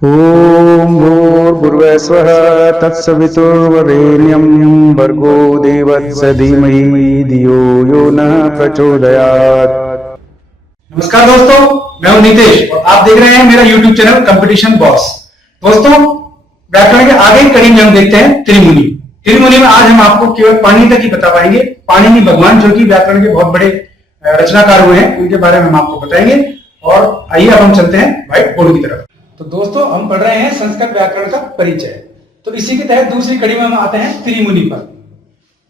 ओम भूर्भुवः स्वः तत्सवितुर्वरेण्यं भर्गो देवस्य धीमहि धियो यो न प्रचोदयात्। नमस्कार दोस्तों, मैं हूं नीतीश और आप देख रहे हैं मेरा YouTube चैनल कंपटीशन बॉस। दोस्तों, व्याकरण के आगे की कड़ी में हम देखते हैं त्रिमुनि। त्रिमुनि में आज हम आपको केवल पाणिनि तक ही बता पाएंगे। पाणिनि भगवान जो कि व्याकरण के बहुत बड़े रचनाकार हुए हैं, उनके बारे में हम आपको बताएंगे। और आइए अब हम चलते हैं व्हाइट बोर्ड की तरफ। तो दोस्तों, हम पढ़ रहे हैं संस्कृत व्याकरण का परिचय। तो इसी के तहत दूसरी कड़ी में हम आते हैं त्रिमुनि पर।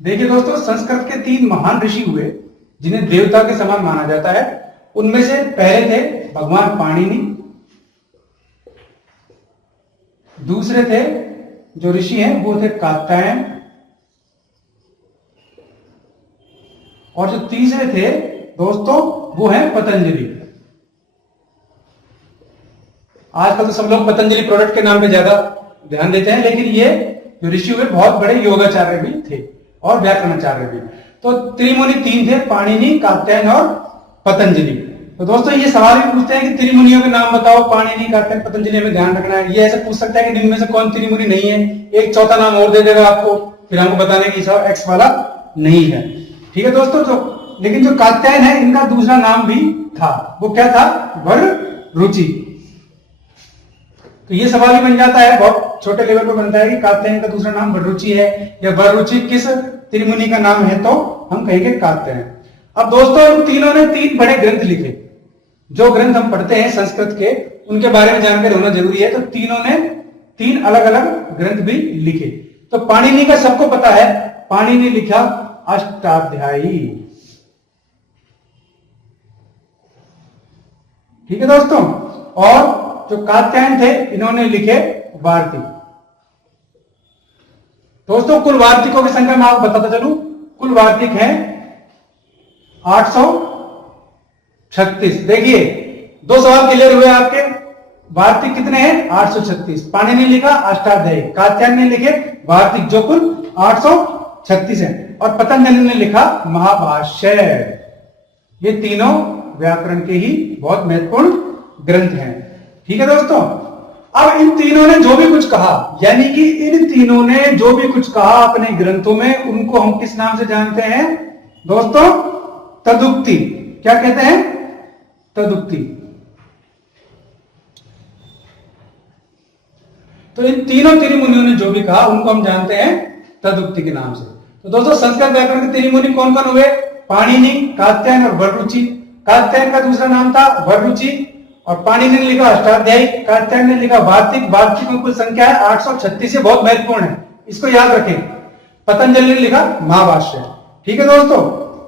देखिए दोस्तों, संस्कृत के 3 महान ऋषि हुए जिन्हें देवता के समान माना जाता है। उनमें से पहले थे भगवान पाणिनि, दूसरे थे जो ऋषि हैं वो थे कात्यायन, और जो तीसरे थे दोस्तों वो है पतंजलि। आजकल तो सब लोग पतंजलि प्रोडक्ट के नाम पे ज्यादा ध्यान देते हैं, लेकिन ये जो ऋषि हुए बहुत बड़े योगाचार्य भी थे और व्याकरणाचार्य भी। तो त्रिमुनि 3 थे, पाणिनि, कात्यायन और पतंजलि। तो दोस्तों, ये सवाल भी पूछते हैं कि त्रिमुनियों के नाम बताओ, पाणिनि, कात्यायन, पतंजलि, हमें ध्यान रखना है। ये ऐसे पूछ सकता है कि इनमें से कौन त्रिमुनि नहीं है, एक चौथा नाम और दे देगा आपको, फिर हमको बताने की हिसाब एक्स वाला नहीं है। ठीक है दोस्तों, लेकिन जो कात्यायन है इनका दूसरा नाम भी था। वो क्या था? वररुचि। तो ये सवाल ही बन जाता है, बहुत छोटे लेवल पर बनता है कि कात्यायन का दूसरा नाम वररुचि है या वररुचि किस त्रिमुनि का नाम है, तो हम कहेंगे कात्यायन। अब दोस्तों, इन तीनों ने 3 बड़े ग्रंथ लिखे। जो ग्रंथ हम पढ़ते हैं संस्कृत के, उनके बारे में जानकारी होना जरूरी है। तो तीनों ने 3 अलग अलग ग्रंथ भी लिखे। तो पाणिनि का सबको पता है, पाणिनि लिखा अष्टाध्यायी। ठीक है दोस्तों, और जो कात्यायन थे इन्होंने लिखे वार्तिक। दोस्तों, कुल वार्तिकों की संख्या मैं आपको बताता चलूं। कुल वार्तिक है 836। देखिए, 2 सवाल क्लियर हुए आपके। वार्तिक कितने हैं? 836। पाणिनि ने लिखा अष्टाध्यायी, कात्यायन ने लिखे वार्तिक, जो कुल 836 है, और पतंजलि ने लिखा महाभाष्य। ये तीनों व्याकरण के ही बहुत महत्वपूर्ण ग्रंथ हैं। ठीक है दोस्तों, अब इन तीनों ने जो भी कुछ कहा, यानी कि इन तीनों ने जो भी कुछ कहा अपने ग्रंथों में, उनको हम किस नाम से जानते हैं दोस्तों? तदुक्ति। क्या कहते हैं? तदुक्ति। तो इन तीनों त्रिमुनियों ने जो भी कहा उनको हम जानते हैं तदुक्ति के नाम से। तो दोस्तों, संस्कृत व्याकरण के त्रिमुनि कौन कौन हुए? पाणिनि, कात्यायन और वररुचि। कात्यायन का दूसरा नाम था वररुचि, और पाणिनि ने लिखा अष्टाध्यायी, कात्यायन ने लिखा वार्तिक। वार्तिक में कुल संख्या है 836, ये बहुत महत्वपूर्ण है, इसको याद रखें। पतंजलि ने लिखा महाभाष्य। ठीक है दोस्तों,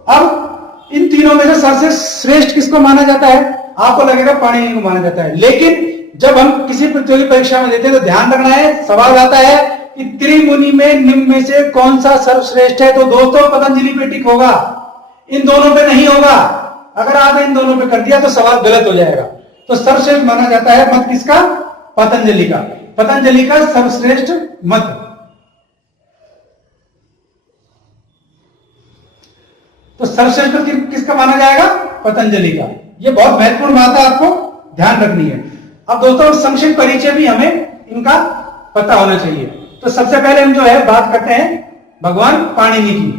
अब इन तीनों में से सबसे श्रेष्ठ किसको माना जाता है? आपको लगेगा पाणिनि को माना जाता है, लेकिन जब हम किसी प्रतियोगी परीक्षा में देते हैं तो ध्यान रखना है, सवाल आता है कि त्रिमुनि में निम्न में से कौन सा सर्वश्रेष्ठ है? तो दोस्तों, पतंजलि पे टिक होगा, इन दोनों पे नहीं होगा। अगर आपने इन दोनों पे कर दिया तो सवाल गलत हो जाएगा। तो सर्वश्रेष्ठ माना जाता है मत किसका? पतंजलि का। पतंजलि का सर्वश्रेष्ठ मत। तो सर्वश्रेष्ठ मत किसका माना जाएगा? पतंजलि का। यह बहुत महत्वपूर्ण बात है, आपको ध्यान रखनी है। अब दोस्तों, संक्षिप्त परिचय भी हमें इनका पता होना चाहिए। तो सबसे पहले हम जो है बात करते हैं भगवान पाणिनि की।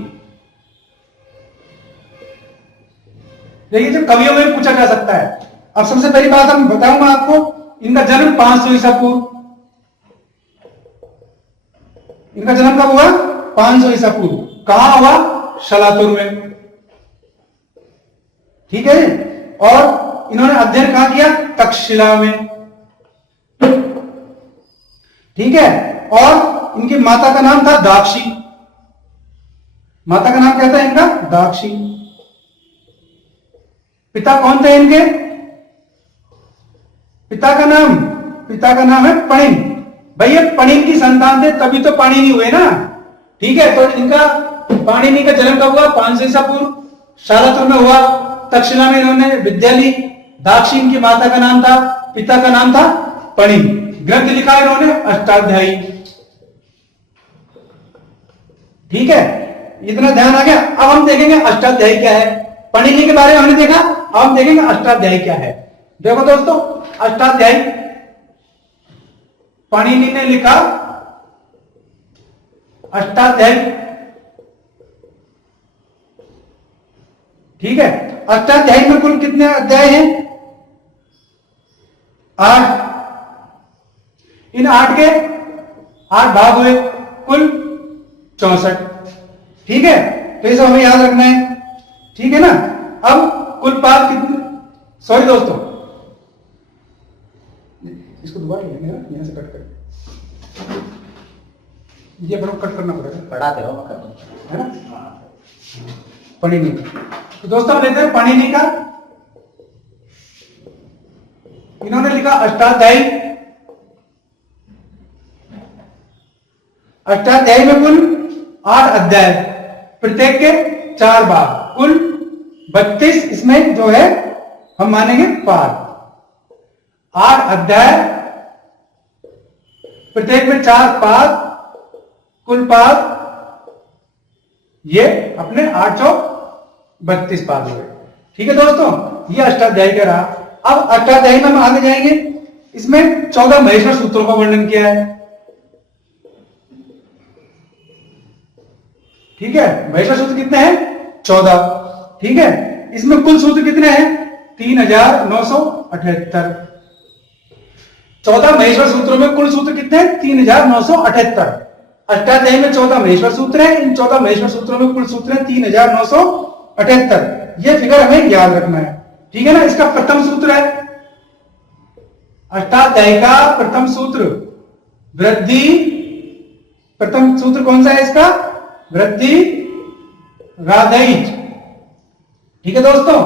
देखिए, जो कवियों में पूछा जा सकता है। अब सबसे पहली बात हम बताऊंगा आपको, इनका जन्म 500 ईसा पूर्व। इनका जन्म कब हुआ? 500 ईसा पूर्व। कहां हुआ? शलातुर में। ठीक है, और इन्होंने अध्ययन कहां किया? तक्षशिला में। ठीक है, और इनकी माता का नाम था दाक्षी। माता का नाम क्या था इनका? दाक्षी। पिता कौन थे इनके? पिता का नाम है पणिन। भाई, ये पणिन की संतान थे, तभी तो पाणिनि हुए ना। ठीक है, तो इनका पाणिनि का जन्म कब हुआ? 500 ईसा पूर्व, शालातुर में हुआ। तक्षशिला में इन्होंने विद्या ली। दाक्षी इनकी माता का नाम था, पिता का नाम था पणिन। ग्रंथ लिखा इन्होंने अष्टाध्यायी। ठीक है, इतना ध्यान आ गया। अब हम देखेंगे अष्टाध्यायी क्या है। पाणिनि के बारे में हमने देखा, अब हम देखेंगे अष्टाध्यायी क्या है। देखो दोस्तों, अष्टाध्यायी पाणिनि ने लिखा अष्टाध्यायी। ठीक है, अष्टाध्यायी में कुल कितने अध्याय हैं? 8। इन 8 के 8 भाग हुए, कुल 64। ठीक है, तो ये सब हमें याद रखना है। ठीक है ना। अब कुल पाद कितने, सॉरी दोस्तों, इसको दोबारा लेंगे ना, यहां से कट कर, ये बड़ा कट करना पड़ेगा, पढ़ाते हो मकर है ना। पाणिनि, तो दोस्तों लेते हैं पाणिनि का। इन्होंने लिखा अष्टाध्यायी। अष्टाध्यायी में कुल 8 अध्याय, प्रत्येक के 4 भाग, कुल 32 इसमें जो है हम मानेंगे पाद। 8 अध्याय, प्रत्येक में 4 पाद, कुल पाद ये अपने 8 चौक 32 पाद हुए। ठीक है दोस्तों, ये अष्टाध्यायी का रहा। अब अष्टाध्यायी में हम आगे जाएंगे। इसमें 14 महेश्वर सूत्रों का वर्णन किया है। ठीक है, महेश्वर सूत्र कितने हैं? 14। ठीक है, इसमें कुल सूत्र कितने हैं? 3978। 14 महेश्वर सूत्रों में कुल सूत्र कितने हैं? 3978। अष्टाध्यायी में 14 महेश्वर सूत्र हैं। इन 14 महेश्वर सूत्रों में कुल सूत्र हैं 3978। ये फिगर हमें याद रखना है। ठीक है ना। इसका प्रथम सूत्र है, अष्टाध्यायी का प्रथम सूत्र वृद्धि। प्रथम सूत्र कौन सा है इसका? वृद्धि राधैच। ठीक है दोस्तों,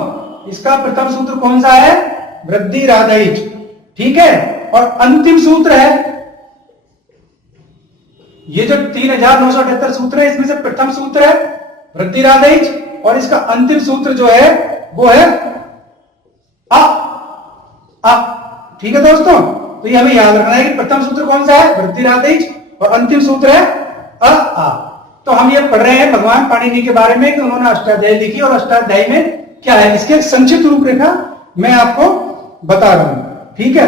इसका प्रथम सूत्र कौन सा है? वृद्धि राधैच। ठीक है, और अंतिम सूत्र है, ये जो 3978 सूत्र है, इसमें से प्रथम सूत्र है वृद्धि राधैच, और इसका अंतिम सूत्र जो है वो है अ। ठीक है दोस्तों, तो ये हमें याद रखना है कि प्रथम सूत्र कौन सा है? वृद्धि राधैच, और अंतिम सूत्र है अ। तो हम ये पढ़ रहे हैं भगवान पाणिनि के बारे में कि उन्होंने अष्टाध्यायी लिखी, और अष्टाध्यायी में क्या है, इसके संक्षिप्त रूपरेखा मैं आपको बता रहा हूं। ठीक है,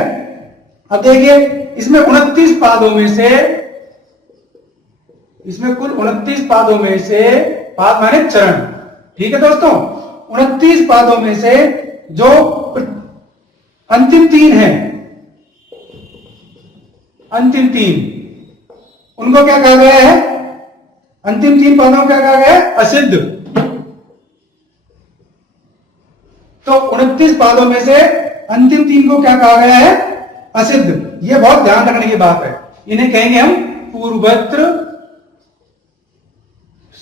अब देखिए, इसमें 29 पादों में से, इसमें कुल 29 पादों में से, पाद माने चरण। ठीक है दोस्तों, 29 पादों में से जो अंतिम 3 हैं, अंतिम 3, उनको क्या कहा गया है? अंतिम 3 पादों को क्या कहा गया है? असिद्ध। तो 29 पादों में से अंतिम 3 को क्या कहा गया है? असिद्ध। यह बहुत ध्यान रखने की बात है। इन्हें कहेंगे हम पूर्वत्र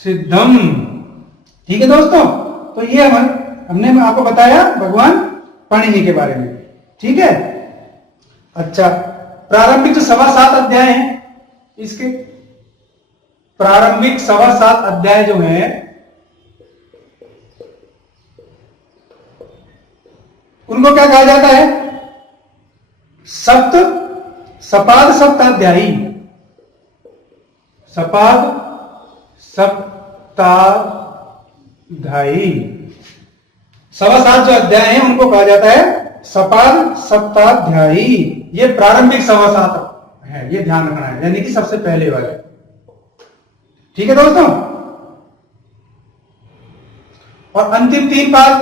सिद्धम। ठीक है दोस्तों, तो ये हमने आपको बताया भगवान पाणिनि के बारे में। ठीक है, अच्छा, प्रारंभिक जो 7.25 अध्याय हैं, इसके प्रारंभिक 7.25 अध्याय जो हैं, उनको क्या कहा जाता है? सपाद सप्ताध्यायी। सपाद सप्ताध्यायी। 7.25 जो अध्याय हैं उनको कहा जाता है सपाद सप्ताध्यायी। ये प्रारंभिक 7.25 है, ये ध्यान रखना है, यानी कि सबसे पहले वाले। ठीक है दोस्तों, और अंतिम 3 पाद,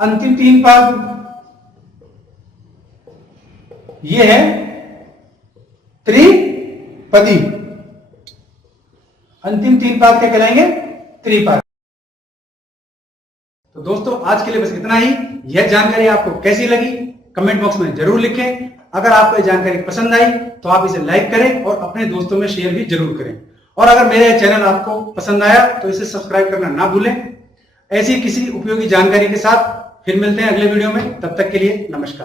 अंतिम 3 पाद ये है त्रिपदी। अंतिम 3 पाद क्या कहलाएंगे? त्रिपाद। तो दोस्तों, आज के लिए बस इतना ही। यह जानकारी आपको कैसी लगी कमेंट बॉक्स में जरूर लिखें। अगर आपको यह जानकारी पसंद आई तो आप इसे लाइक करें और अपने दोस्तों में शेयर भी जरूर करें। और अगर मेरा चैनल आपको पसंद आया तो इसे सब्सक्राइब करना ना भूलें। ऐसी किसी उपयोगी जानकारी के साथ फिर मिलते हैं अगले वीडियो में। तब तक के लिए नमस्कार।